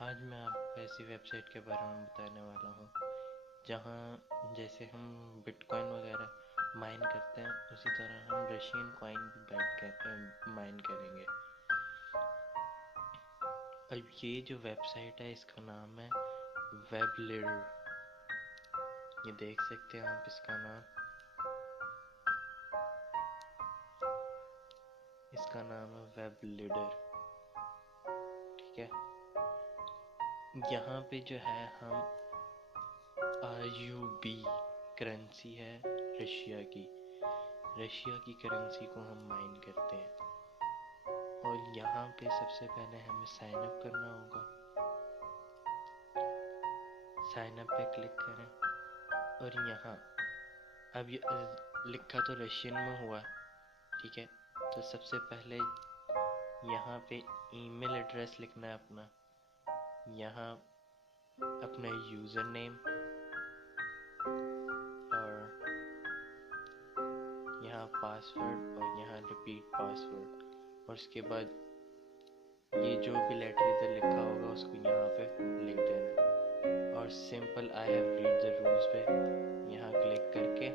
आज मैं आपको ऐसी वेबसाइट के बारे में बताने वाला हूँ जहाँ जैसे हम बिटकॉइन वगैरह माइन करते हैं उसी तरह हम रशियन कॉइन भी बैठ कर माइन करेंगे। अब ये जो वेबसाइट है इसका नाम है वेबलिडर। ये देख सकते हैं आप इसका नाम है वेबलिडर। ठीक है, यहाँ पे जो है हम RUB करेंसी है रशिया की करेंसी को हम माइन करते हैं। और यहाँ पे सबसे पहले हमें साइन अप करना होगा। साइन अप पे क्लिक करें और यहाँ अब ये लिखा तो रशियन में हुआ, ठीक है। तो सबसे पहले यहाँ पे ईमेल एड्रेस लिखना है अपना, यहाँ अपना यूज़र नेम और यहाँ पासवर्ड और यहाँ रिपीट पासवर्ड। और उसके बाद ये जो भी लेटर इधर लिखा होगा उसको यहाँ पे लिख देना और simple I have read the rules पे यहाँ क्लिक करके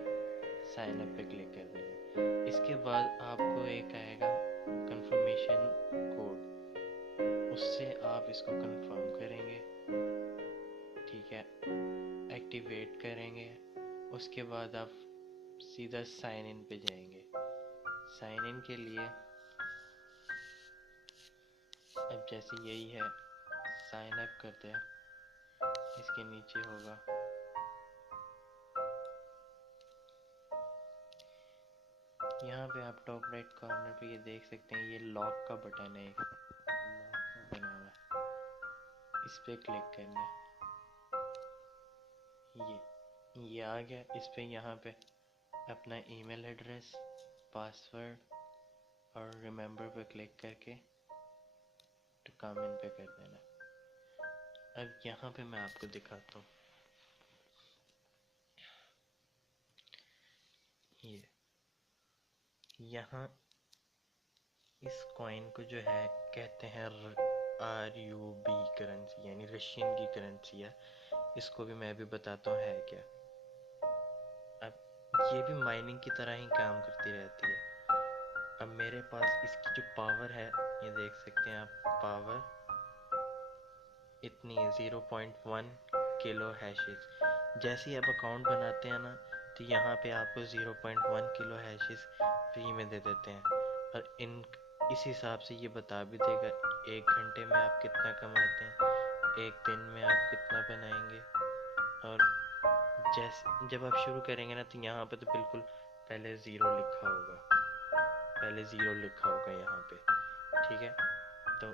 साइन अप पे क्लिक कर देना। इसके बाद आपको एक आएगा कंफर्मेशन कोड, उससे आप इसको कंफर्म करेंगे, ठीक है, एक्टिवेट करेंगे। उसके बाद आप सीधा साइन इन पे जाएंगे। साइन इन के लिए अब जैसे यही है, साइन अप करते हैं, इसके नीचे होगा यहाँ पे आप टॉप राइट कॉर्नर पे ये देख सकते हैं, ये लॉक का बटन है, लॉक का बना हुआ है, इस पे क्लिक करना है। ये आ गया। इस पे यहाँ पे अपना ईमेल एड्रेस, पासवर्ड और रिमेंबर पे क्लिक करके टू कम इन पे कर देना। अब यहाँ पे मैं आपको दिखाता हूँ, ये यहाँ इस कॉइन को जो है कहते हैं RUB करेंसी, यानी रशियन की करेंसी है। इसको भी मैं भी बताता हूँ है क्या। अब ये भी माइनिंग की तरह ही काम करती रहती है। अब मेरे पास इसकी जो पावर है, ये देख सकते हैं आप, पावर इतनी है 0.1 किलो हैशेस। जैसे ही आप अकाउंट बनाते हैं ना, तो यहाँ पे आपको 0.1 किलो हैशेस फ्री में दे देते हैं। और इस हिसाब से ये बता भी देगा 1 घंटे में आप कितना कमाते हैं, 1 दिन में आप कितना बनाएंगे। और जैसे जब आप शुरू करेंगे ना, तो यहाँ पे तो बिल्कुल पहले ज़ीरो लिखा होगा यहाँ पे, ठीक है। तो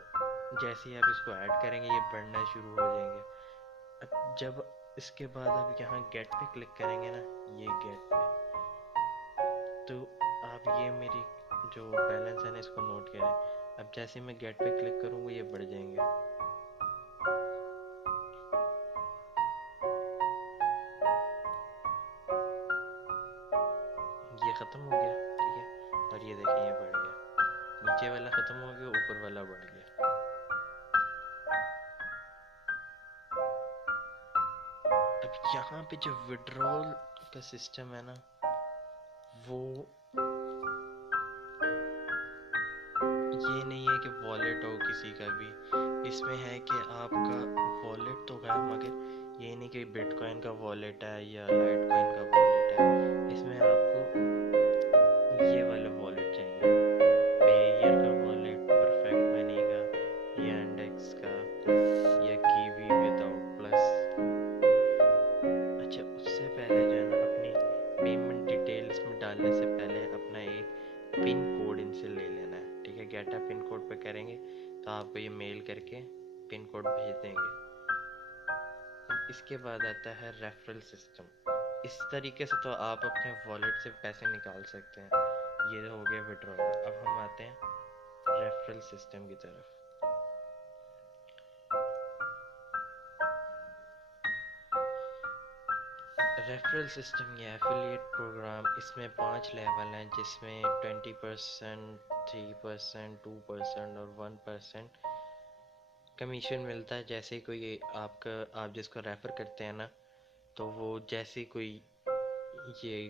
जैसे ही आप इसको ऐड करेंगे ये बढ़ना शुरू हो जाएंगे। अब जब इसके बाद आप यहाँ गेट पे क्लिक करेंगे ना, ये गेट पे, तो आप ये मेरी जो बैलेंस है ना इसको नोट करें। अब जैसे मैं गेट पे क्लिक करूँगा ये बढ़ जाएंगे। ये ख़त्म हो गया, ठीक है। और ये देखें ये बढ़ गया, नीचे वाला ख़त्म हो गया, ऊपर वाला बढ़ गया। अब यहाँ पे जो विड्रॉल का सिस्टम है ना, वो ये नहीं है कि वॉलेट हो किसी का भी। इसमें है कि आपका वॉलेट तो है, मगर ये नहीं कि बिटकॉइन का वॉलेट है या लाइटकॉइन का वॉलेट है। इसमें आपको ये वाला वॉलेट चाहिए, पेयर का वॉलेट, परफेक्ट मनी का, या इंडेक्स का, या कीवी विदाउट प्लस। अच्छा, उससे पहले जो है ना, अपनी पेमेंट डिटेल्स में डालने से पहले अपना एक पिन कोड इनसे ले लेना है, ठीक है। गेट अ पिन कोड पे करेंगे तो आपको ये मेल करके पिन कोड भेज देंगे। इसके बाद आता है रेफरल सिस्टम। इस तरीके से तो आप अपने वॉलेट से पैसे निकाल सकते हैं। ये हो गया विड्रॉल। अब हम आते हैं रेफरल सिस्टम की तरफ। रेफरल सिस्टम या एफिलिएट प्रोग्राम, इसमें 5 लेवल हैं, जिसमें 20%, 3%, 2% और 1% कमीशन मिलता है जैसे कोई आपका, आप जिसको रेफ़र करते हैं ना, तो वो जैसे कोई ये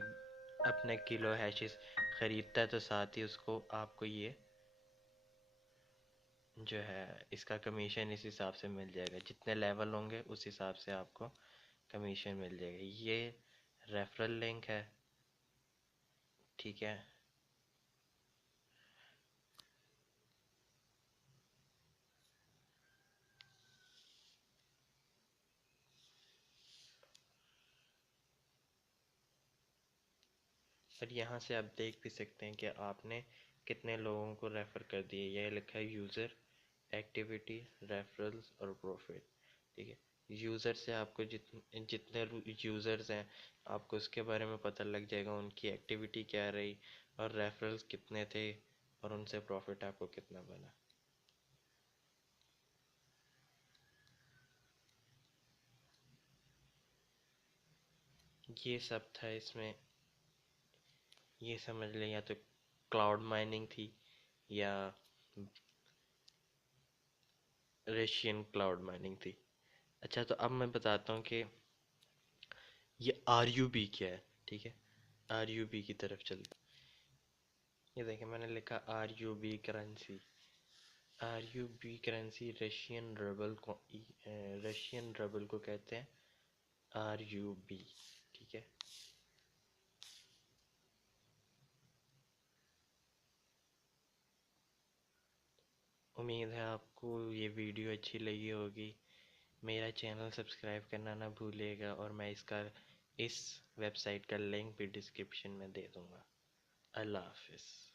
अपने किलो हैशेस ख़रीदता है तो साथ ही उसको आपको ये जो है इसका कमीशन इस हिसाब से मिल जाएगा। जितने लेवल होंगे उस हिसाब से आपको कमीशन मिल जाएगा। ये रेफरल लिंक है, ठीक है। और यहाँ से आप देख भी सकते हैं कि आपने कितने लोगों को रेफ़र कर दिए। यह लिखा है यूज़र, एक्टिविटी, रेफरल्स और प्रॉफिट, ठीक है। यूज़र से आपको जितने यूज़र्स हैं आपको उसके बारे में पता लग जाएगा, उनकी एक्टिविटी क्या रही, और रेफरल्स कितने थे, और उनसे प्रॉफिट आपको कितना बना। ये सब था इसमें। ये समझ लें या तो क्लाउड माइनिंग थी या रशियन क्लाउड माइनिंग थी। अच्छा, तो अब मैं बताता हूँ कि ये आर यू बी क्या है, ठीक है। आर यू बी की तरफ चल, ये देखिए मैंने लिखा R U B currency. R U B currency Russian rouble को कहते हैं आर यू बी, ठीक है। उम्मीद है आपको ये वीडियो अच्छी लगी होगी। मेरा चैनल सब्सक्राइब करना ना भूलिएगा, और मैं इसका इस वेबसाइट का लिंक भी डिस्क्रिप्शन में दे दूँगा। अल्लाह हाफिज़।